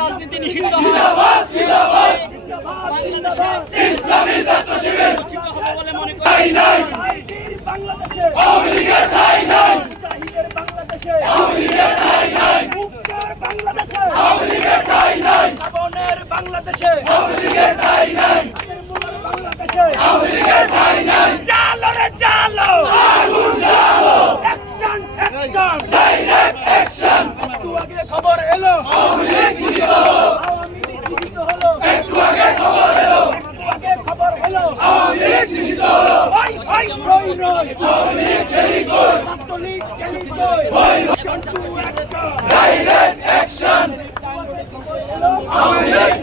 রাজনীতি নিষিদ্ধ হয় ইসলামী ছাত্র শিবির উচিত হবে বলে মনে করি বাংলাদেশে আওয়ামী লীগের ঠাঁই নাই মুজাহিদের বাংলাদেশে আওয়ামী লীগের ঠাঁই নাই মুক্তার বাংলাদেশে আওয়ামী লীগের ঠাঁই নাই শ্রাবণের বাংলাদেশে আওয়ামী লীগের ঠাঁই নাই বাংলাদেশে আওয়ামী লীগের ঠাঁই নাই জালো রে জালো আগুন জালো অ্যাকশন অ্যাকশন ডাইরেক্ট অ্যাকশন একটু আগে খবর এলো আওয়ামী লীগ নিষিদ্ধ হলো আওয়ামী লীগ নিষিদ্ধ হলো একটু আগে খবর এলো একটু আগে খবর এলো আওয়ামী লীগ নিষিদ্ধ হলো ভাই ভাই রই রই আওয়ামী লীগ গেলি কই ছাত্র লীগ গেলি কই ভাই action to action direct action Awami League